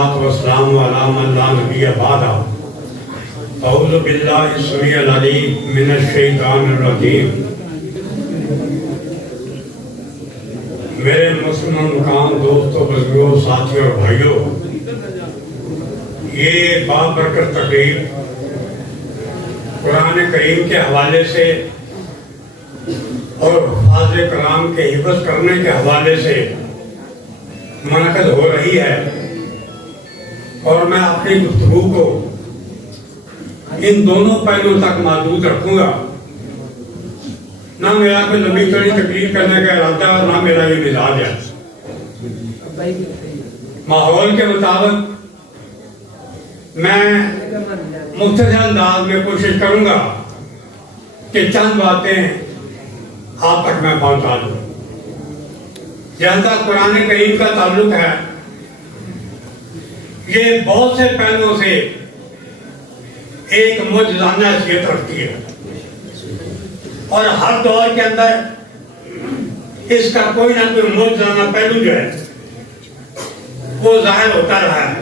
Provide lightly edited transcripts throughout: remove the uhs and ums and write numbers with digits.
والصلاة والسلام على من لا نبی بعد اعوذ باللہ السمیع العلیم من الشیطان الرجیم میرے مسلمان مقام دوستوں بزرگوں ساتھیوں اور بھائیوں یہ بابرکت تقریر قرآن کریم کے حوالے سے اور حفاظ کرام کے حفظ کرنے کے حوالے سے منعقد ہو رہی ہے اور میں اپنی گفتگو کو ان دونوں پہلوؤں تک محدود رکھوں گا۔ نہ میرا کوئی لمبی چوڑی تقریر کرنے کا ارادہ ہے اور نہ میرا یہ مزاج ہے۔ ماحول کے مطابق میں مختصر انداز میں کوشش کروں گا کہ چند باتیں آپ تک میں پہنچا دوں۔ جہاں تک قرآن کریم کا تعلق ہے یہ بہت سے پہلوؤں سے ایک معجزانہ حیثیت رکھتی ہے اور ہر دور کے اندر اس کا کوئی نہ کوئی معجزانہ پہلو جو ہے وہ ظاہر ہوتا رہا ہے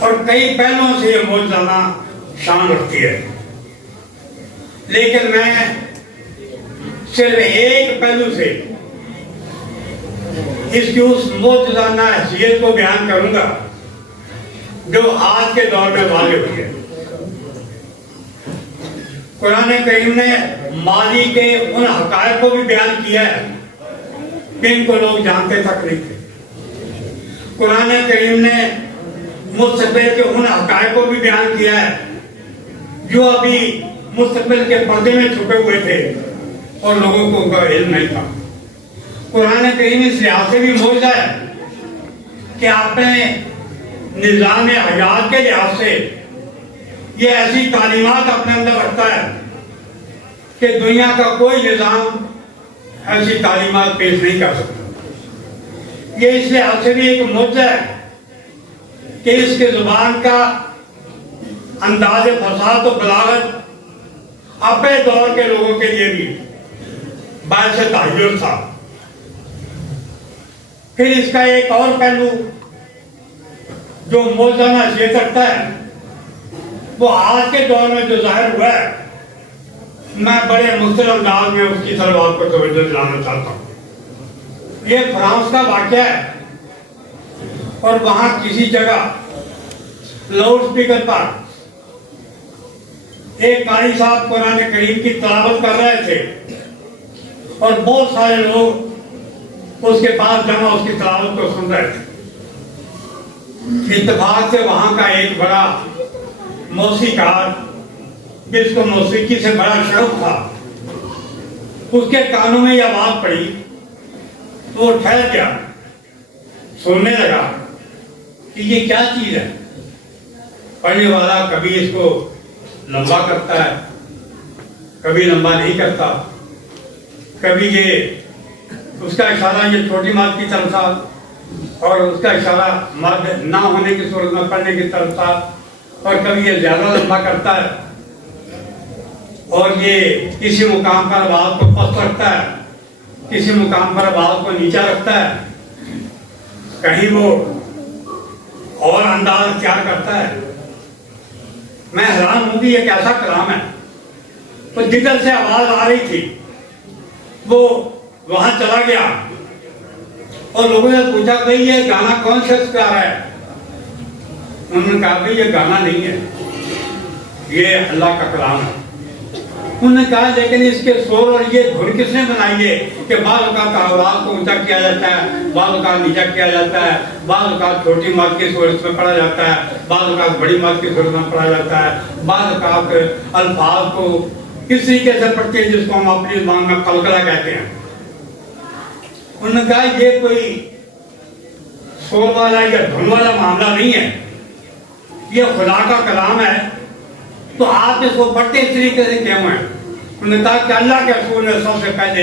اور کئی پہلوؤں سے یہ معجزانہ شان رکھتی ہے، لیکن میں صرف ایک پہلو سے اس کی اس معجزانہ حیثیت کو بیان کروں گا جو آج کے دور میں واضح ہوئی ہے۔ قرآن کریم نے ماضی کے ان حقائق کو بھی بیان کیا ہے جن کو لوگ جانتے تک نہیں تھے۔ قرآن کریم نے مستقبل کے ان حقائق کو بھی بیان کیا ہے جو ابھی مستقبل کے پردے میں چھپے ہوئے تھے اور لوگوں کو ان کا علم نہیں تھا۔ قرآن کریم اس لحاظ سے بھی معجزہ ہے کہ اپنے نظام حیات کے لحاظ سے یہ ایسی تعلیمات اپنے اندر رکھتا ہے کہ دنیا کا کوئی نظام ایسی تعلیمات پیش نہیں کر سکتا۔ یہ اس لحاظ سے بھی ایک معجزہ ہے کہ اس کے زبان کا انداز فصاحت و بلاغت اپنے دور کے لوگوں کے لیے بھی باعث تحیر تھا۔ پھر اس کا ایک اور پہلو جو معجزانہ حیثیت رکھتا ہے وہ آج کے دور میں جو ظاہر ہوا ہے، میں بڑے مختصر انداز میں اس کی طرف آپ کو توجہ دلانا چاہتا ہوں۔ یہ فرانس کا واقعہ ہے اور وہاں کسی جگہ لاؤڈ سپیکر پر ایک قاری صاحب قرآن کریم کی تلاوت کر رہے تھے اور بہت سارے لوگ اس کے پاس جمع اس کی تلاوت کو سن رہے تھے۔ اتفاق سے وہاں کا ایک بڑا موسیقار جس کو موسیقی سے بڑا شوق تھا، اس کے کانوں میں یہ آواز پڑی تو وہ ٹھہر گیا، سننے لگا کہ یہ کیا چیز ہے۔ پڑھنے والا کبھی اس کو لمبا کرتا ہے، کبھی لمبا نہیں کرتا، کبھی یہ اس کا اشارہ یہ چھوٹی ماد کی طرف تھا اور اس کا اشارہ ماد نہ ہونے کی صورت میں پڑھنے کی طرف تھا، اور کبھی یہ زیادہ لمبا کرتا ہے اور یہ کسی مقام پر آواز کو پست رکھتا ہے، کسی مقام پر آواز کو نیچا رکھتا ہے، کہیں وہ اور انداز اختیار کرتا ہے۔ میں حیران ہوں کہ یہ کیسا کلام ہے۔ تو جدھر سے آواز آ رہی تھی وہ وہاں چلا گیا اور لوگوں نے پوچھا کہ یہ گانا کون شخص گا رہا ہے؟ انہوں نے کہا کہ یہ گانا نہیں ہے، یہ اللہ کا کلام ہے۔ انہوں نے کہا لیکن اس کے سور اور یہ دھن کس نے بنائی ہے کہ بعض اوقات آواز کو اونچا کیا جاتا ہے، بعض اوقات نیچا کیا جاتا ہے، بعض اوقات چھوٹی ماد کی صورت میں پڑھا جاتا ہے، بعض اوقات بڑی ماد کی صورت میں پڑھا جاتا ہے، بعض اوقات الفاظ کو اس طریقے سے پڑھتے ہیں جس کو ہم اپنی زبان میں قلقلہ کہتے ہیں۔ انہوں نے کہا یہ کوئی سور والا یا دھن والا معاملہ نہیں ہے، یہ خدا کا کلام ہے، تو آپ اس کو پڑھتے اس طریقے سے کیوں ہیں؟ انہوں نے کہا کہ اللہ کے رسول نے سب سے پہلے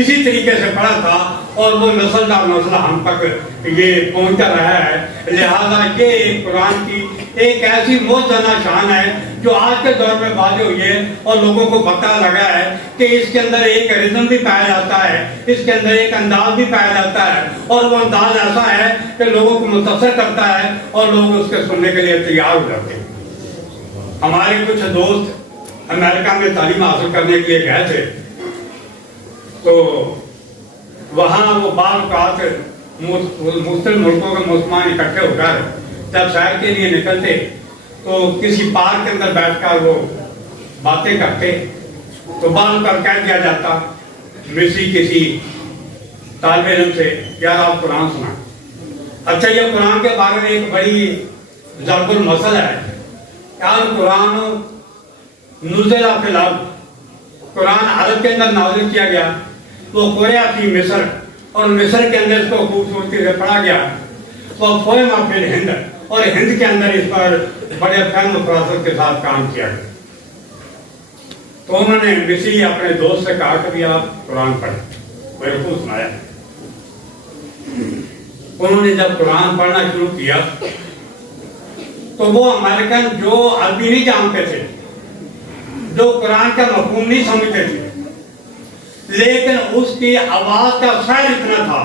اسی طریقے سے پڑھا تھا اور وہ نسل در نسل ہم تک یہ پہنچتا رہا ہے، لہذا یہ قرآن کی ایک ایسی معجزانہ شان ہے جو آج کے دور میں واضح ہوئی ہے اور لوگوں کو پتہ لگا ہے کہ اس کے اندر ایک رزم بھی پایا جاتا ہے، اس کے اندر ایک انداز بھی پایا جاتا ہے، اور وہ انداز ایسا ہے کہ لوگوں کو متاثر کرتا ہے اور لوگ اس کے سننے کے لیے تیار ہو جاتے ہیں۔ ہمارے کچھ دوست امریکہ میں تعلیم حاصل کرنے کے لیے گئے تھے، تو وہاں وہ بعض اوقات مختلف ملکوں کے مسلمان اکٹھے ہو کر جب سیر کے لیے نکلتے تو کسی پارک کے اندر بیٹھ کر وہ باتیں کرتے، تو بعض پر کہہ دیا جاتا مصری کسی طالب علم سے، یار آپ قرآن سنائیں۔ اچھا، یہ قرآن کے بارے میں ایک بڑی ضرب المثل ہے، یار قرآن نزل فی الارض، قرآن عرب کے اندر نازل کیا گیا، وہ قرأ فی مصر، اور مصر کے اندر اس کو خوبصورتی سے پڑھا گیا، وہ فہم فی الہند، اور ہند کے اندر اس پر بڑے فہم و فراست کے ساتھ کام کیا گیا۔ تو انہوں نے مصری اپنے دوست سے کہا کہ بھی آپ قرآن پڑھیں، وہ خوب سنایا۔ انہوں نے جب قرآن پڑھنا شروع کیا تو وہ امریکن جو عربی نہیں جانتے تھے، جو قرآن کا مفہوم نہیں سمجھتے تھے، لیکن اس کی آواز کا سائر اتنا تھا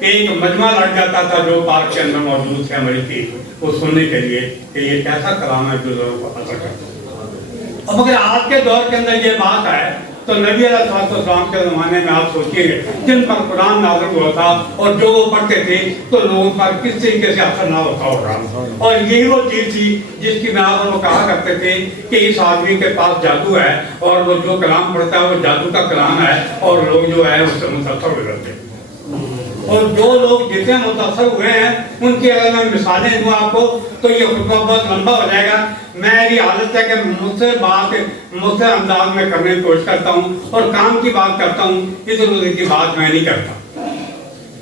کہ ایک مجمع لگ جاتا تھا جو پارک کے اندر موجود تھے امریکی، وہ سننے کے لیے کہ یہ کیسا کلام ہے جو لوگوں کو اثر کرتا ہے۔ اور مگر آج کے دور کے اندر یہ بات ہے تو نبی علیہ السلام کے زمانے میں آپ سوچیے گے جن پر قرآن نازل ہوا تھا اور جو وہ پڑھتے تھے تو لوگوں پر کس طریقے سے اثر نہ ہوتا ہوگا، اور یہی وہ چیز تھی جس کی بنا پر وہ کہا کرتے تھے کہ اس آدمی کے پاس جادو ہے اور وہ جو کلام پڑھتا ہے وہ جادو کا کلام ہے، اور لوگ جو ہے اس سے متاثر ہو جاتے ہیں۔ اور جو لوگ جتنے متاثر ہوئے ہیں ان کی اگر میں مثالیں دوں آپ کو تو یہ خطبہ بہت لمبا ہو جائے گا۔ میری عادت ہے کہ مجھ سے انداز میں کرنے کی کوشش کرتا ہوں اور کام کی بات کرتا ہوں، ادھر ادھر کی بات میں نہیں کرتا۔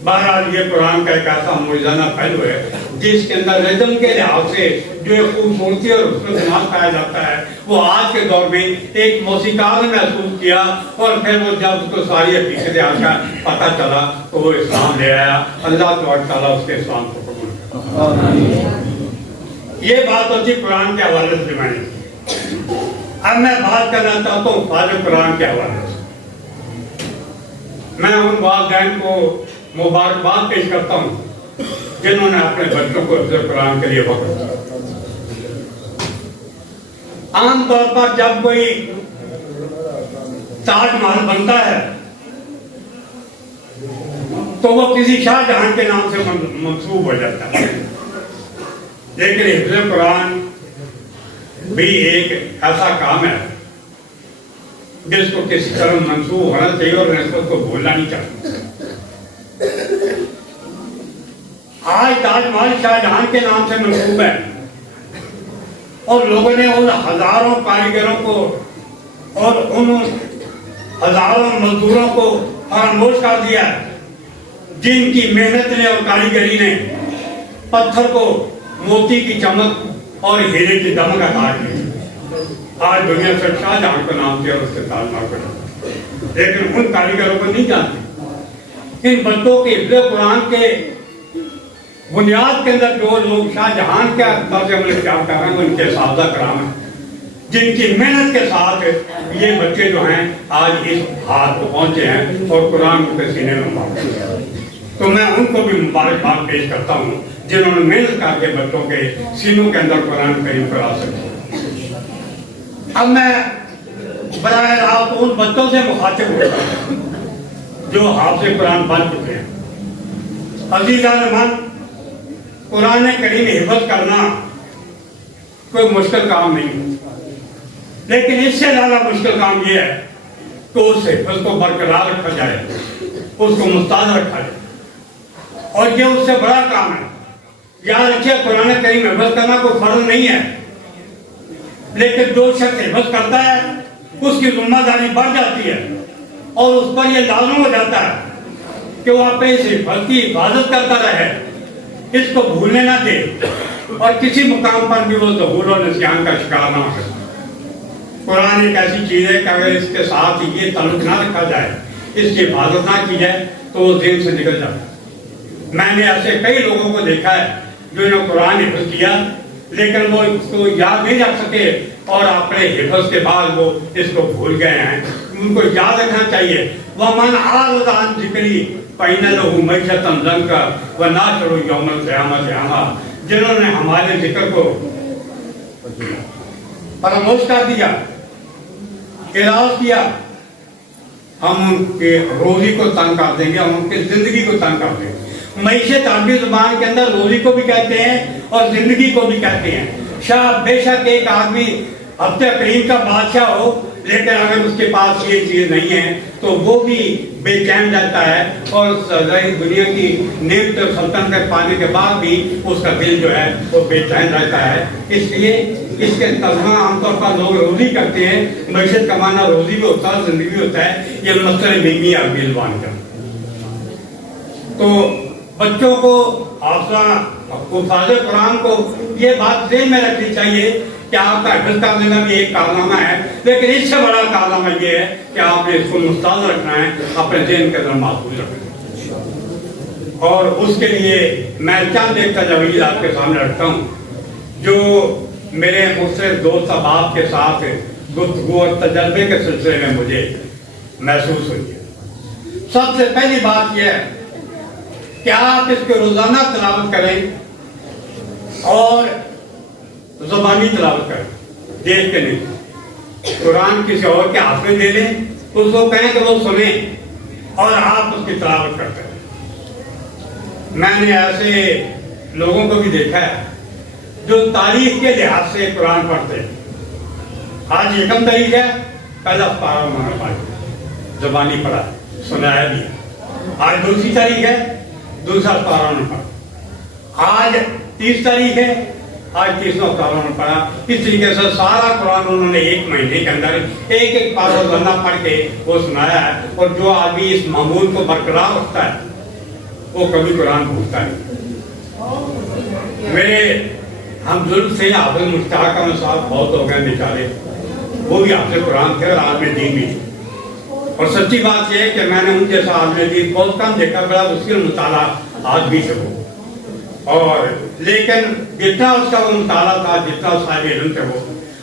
بہرحال یہ قرآن کا ایک ایسا موجزانہ پہلو ہے جس کے اندر رزم کے لحاظ سے جو ایک خوبصورتی اور حسن جمال پایا جاتا ہے، وہ آج کے دور میں ایک موسیقار نے محسوس کیا، اور پھر وہ جب اس کو ساری حقیقت آشا پتہ چلا تو وہ اسلام لے آیا۔ اللہ تبارک تعالیٰ اس کے اسلام کو قبول کرے۔ یہ بات ہوتی قرآن کے حوالے سے میں نے۔ اب میں بات کرنا چاہتا ہوں فاضل قرآن کے حوالے سے۔ میں ان والدین کو مبارکباد پیش کرتا ہوں جنہوں نے اپنے بچوں کو حفظ قرآن کے لیے وقف کیا۔ عام طور پر جب کوئی تاج محل بنتا ہے تو وہ کسی شاہ جہاں کے نام سے منسوب ہو جاتا ہے، لیکن حفظ قرآن بھی ایک ایسا کام ہے جس کو کسی طرح منسوب ہونا چاہیے اور نسبت کو بھولنا نہیں چاہیے۔ آج تاج محل شاہ جہاں کے نام سے منسوب ہے، اور لوگوں نے ان ہزاروں کاریگروں کو اور ان ہزاروں مزدوروں کو فراموش کر دیا جن کی محنت نے اور کاریگری نے پتھر کو موتی کی چمک اور ہیرے کی دمک عطا کی۔ آج دنیا سے شاہ جہاں کا نام دیا اور اس کے تاج محل کو، لیکن ان کاریگروں کو نہیں جانتے۔ ان بچوں کے حفظ قرآن کے بنیاد کے اندر جو لوگ شاہ جہاں کے طرز عمل اختیار کر رہے ہیں ان کے اساتذہ کرام ہیں، جن کی محنت کے ساتھ یہ بچے جو ہیں آج اس ہاتھ کو پہنچے ہیں اور قرآن ان کے سینے میں موجود ہے۔ تو میں ان کو بھی مبارکباد پیش کرتا ہوں جنہوں نے محنت کر کے بچوں کے سینوں کے اندر قرآن کریم کو حاصل کیا۔ اب میں براہ راست ان بچوں سے مخاطب ہوتا ہوں جو حافظ قرآن بن چکے ہیں۔ عزیزان من، قرآن کریم حفظ کرنا کوئی مشکل کام نہیں، لیکن اس سے زیادہ مشکل کام یہ ہے کہ اس حفظ کو برقرار رکھا جائے، اس کو مستعد رکھا جائے، اور یہ اس سے بڑا کام ہے۔ یاد رکھیے قرآن کریم حفظ کرنا کوئی فرض نہیں ہے، لیکن جو شخص حفظ کرتا ہے اس کی ذمہ داری بڑھ جاتی ہے اور اس پر یہ لازم ہو جاتا ہے کہ وہ اپنے اس حفظ کی حفاظت کرتا رہے، اس کو بھولنے نہ دے، اور کسی مقام پر بھی وہ ظہور اور نسیان کا شکار نہ ہو سکے۔ قرآن ایک ایسی چیز ہے کہ اگر اس کے ساتھ یہ تعلق نہ رکھا جائے، اس کی حفاظت نہ کی جائے تو وہ ذہن سے نکل جاتا ہے۔ میں نے ایسے کئی لوگوں کو دیکھا ہے جو انہوں نے قرآن حفظ کیا، لیکن وہ اس کو یاد نہیں رکھ سکے اور اپنے حفظ کے بعد وہ اس کو بھول گئے ہیں. ان کو یاد رکھنا چاہیے. وَمَنْ أَعْرَضَ عَنْ ذِكْرِي فَإِنَّ لَهُ مَعِيشَةً ضَنكًا وَنَحْشُرُهُ يَوْمَ الْقِيَامَةِ أَعْمَىٰ. جنہوں نے ہمارے ذکر کو فراموش کر دیا، اعراض کیا، ہم ان کے روزی کو تنگ کر دیں گے، ہم ان کی زندگی کو تنگ کر دیں گے. معیشت عربی زبان کے اندر روزی کو بھی کہتے ہیں اور زندگی کو بھی کہتے ہیں. بے شک ایک آدمی ہفتے کریم کا بادشاہ ہو، لیکن اگر اس کے پاس یہ چیز نہیں ہے تو وہ بھی بے چین رہتا ہے، اور دنیا کی نعمت اور سلطنت پانے کے بعد بھی اس کا دل جو ہے وہ بے چین رہتا ہے. اس لیے اس کے ترجمہ عام طور پر لوگ روزی کرتے ہیں. معیشت کا معنی روزی بھی ہوتا ہے، زندگی بھی ہوتا ہے. یہ مصدر میمی عربی زبان کا. تو بچوں کو حفاظ قرآن کو یہ بات ذہن میں رکھنی چاہیے کہ آپ کا حفظ کر لینا بھی ایک کارنامہ ہے، لیکن اس سے بڑا کارنامہ یہ ہے کہ آپ نے اس کو مستعد رکھنا ہے، اپنے ذہن کے اندر محفوظ رکھنا ہے. اور اس کے لیے میں چند ایک تجاویز آپ کے سامنے رکھتا ہوں جو میرے مختلف دوست احباب کے ساتھ گفتگو اور تجربے کے سلسلے میں مجھے محسوس ہوئی ہے. سب سے پہلی بات یہ ہے کہ آپ اس کے روزانہ تلاوت کریں اور زبانی تلاوت کریں، دیکھ کے نہیں. قرآن کسی اور کے ہاتھ میں دے لیں، اس کو کہیں کہ وہ سنیں اور آپ اس کی تلاوت کرتے ہیں. میں نے ایسے لوگوں کو بھی دیکھا ہے جو تاریخ کے لحاظ سے قرآن پڑھتے ہیں. آج یکم تاریخ ہے، پہلا پارہ انہوں نے پڑھا، زبانی پڑھا، سنایا بھی. آج دوسری تاریخ ہے، دوسرا پارہ انہوں نے پڑھا. آج 30 تاریخ ہے، آج 30واں پارہ انہوں نے پڑھا. اس طریقے سے سارا قرآن انہوں نے ایک مہینے کے اندر ایک ایک پارہ روزانہ پڑھ کے وہ سنایا ہے. اور جو آدمی اس معمول کو برقرار رکھتا ہے وہ کبھی قرآن بھولتا نہیں. میرے ہم ظلم سے حافظ مشتاق احمد صاحب بہت ہو گئے بیچارے، وہ بھی حافظ قرآن تھے اور عالم دین بھی. اور سچی بات یہ ہے کہ میں نے ان جیسا عالم دین بہت کم دیکھا، بڑا مشکل مطالعہ آج بھی تھے وہ. اور لیکن جتنا اس کا وہ مطالعہ تھا، جتنا صاحب علم تھے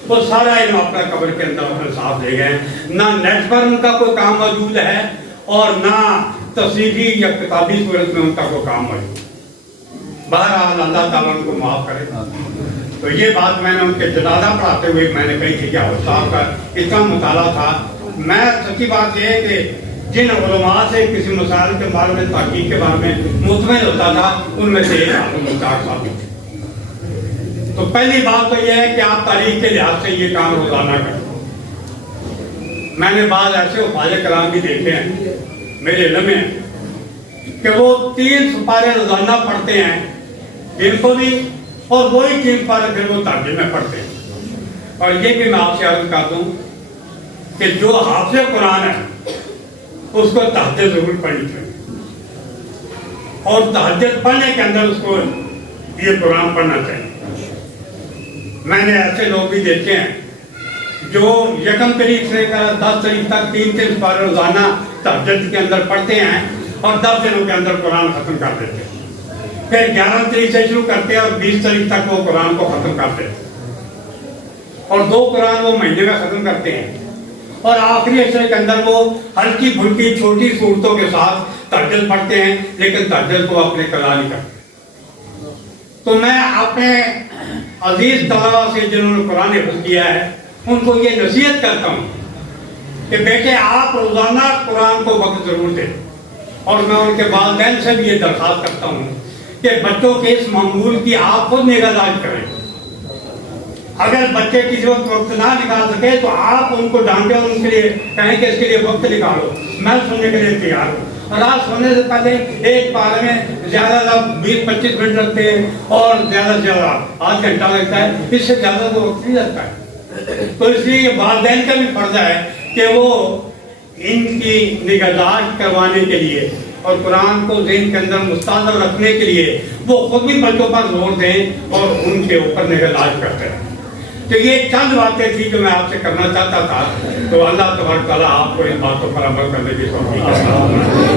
وہ سارا علم اپنا قبر کے اندر اپنے ساتھ لے گئے. نہ نیٹ پر ان کا کوئی کام موجود ہے اور نہ تصنیفی یا کتابی صورت میں ان کا کوئی کام موجود. بہرحال اللہ تعالیٰ ان کو معاف کرے. تو یہ بات میں نے ان کے جنازہ پڑھاتے ہوئے میں نے کہی تھی کہ صاحب کا اتنا مطالعہ تھا. میں سچی بات یہ ہے کہ جن علماء سے کسی مسائل کے بارے میں تحقیق کے بارے میں مطمئن ہوتا تھا ان میں سے ایک حافظ مشتاق صاحب تھے. تو پہلی بات تو یہ ہے کہ آپ تاریخ کے لحاظ سے یہ کام روزانہ کریں. میں نے بعض ایسے حفاظ کرام بھی دیکھے ہیں میرے علم میں کہ وہ 3 سپارے روزانہ پڑھتے ہیں دن کو بھی، اور وہی 3 سپارے پھر وہ ترجمے میں پڑھتے ہیں. اور یہ بھی میں آپ سے عرض کر دوں کہ جو حافظ قرآن ہے اس کو تہجد ضرور پڑھنی چاہیے، اور تہجد پڑھنے کے اندر اس کو یہ قرآن پڑھنا چاہیے. میں نے ایسے لوگ بھی دیکھے ہیں جو یکم تاریخ سے 10 تاریخ تک 3 سپارے روزانہ تہجد کے اندر پڑھتے ہیں اور 10 دنوں کے اندر قرآن ختم کر دیتے ہیں. پھر 11 تاریخ سے شروع کرتے ہیں اور 20 تاریخ تک وہ قرآن کو ختم کرتے ہیں، اور 2 قرآن وہ مہینے میں ختم کرتے ہیں. اور آخری عشرے کے اندر وہ ہلکی پھلکی چھوٹی صورتوں کے ساتھ تہجد پڑھتے ہیں، لیکن تہجد کو اپنے قضا نہیں کرتے. تو میں اپنے عزیز طلباء سے جنہوں نے قرآن حفظ کیا ہے ان کو یہ نصیحت کرتا ہوں کہ بیٹے آپ روزانہ قرآن کو وقت ضرور دیں. اور میں ان کے والدین سے بھی یہ درخواست کرتا ہوں کہ بچوں کے اس معمول کی آپ خود نگہداشت کریں. اگر بچے کسی وقت نہ نکال سکے تو آپ ان کو ڈانٹیں اور ان کے لیے کہیں کہ اس کے لیے وقت نکالو، میں سننے کے لیے تیار ہوں. اور آپ سونے سے پہلے ایک پارے میں زیادہ 20-25 منٹ لگتے ہیں اور زیادہ سے زیادہ آدھ گھنٹہ لگتا ہے، اس سے زیادہ تو وقت نہیں لگتا ہے. تو اس لیے والدین کا بھی فرض ہے کہ وہ ان کی نگہداشت کروانے کے لیے اور قرآن کو ذہن کے اندر مستحضر رکھنے کے لیے وہ خود بھی بچوں پر زور دیں اور ان کے اوپر نگہداشت کرتے ہیں. تو یہ چند باتیں تھی جو میں آپ سے کرنا چاہتا تھا. تو اللہ تبارک تعالیٰ آپ کو ان باتوں پر عمل کرنے کی توفیق عطا فرمائے.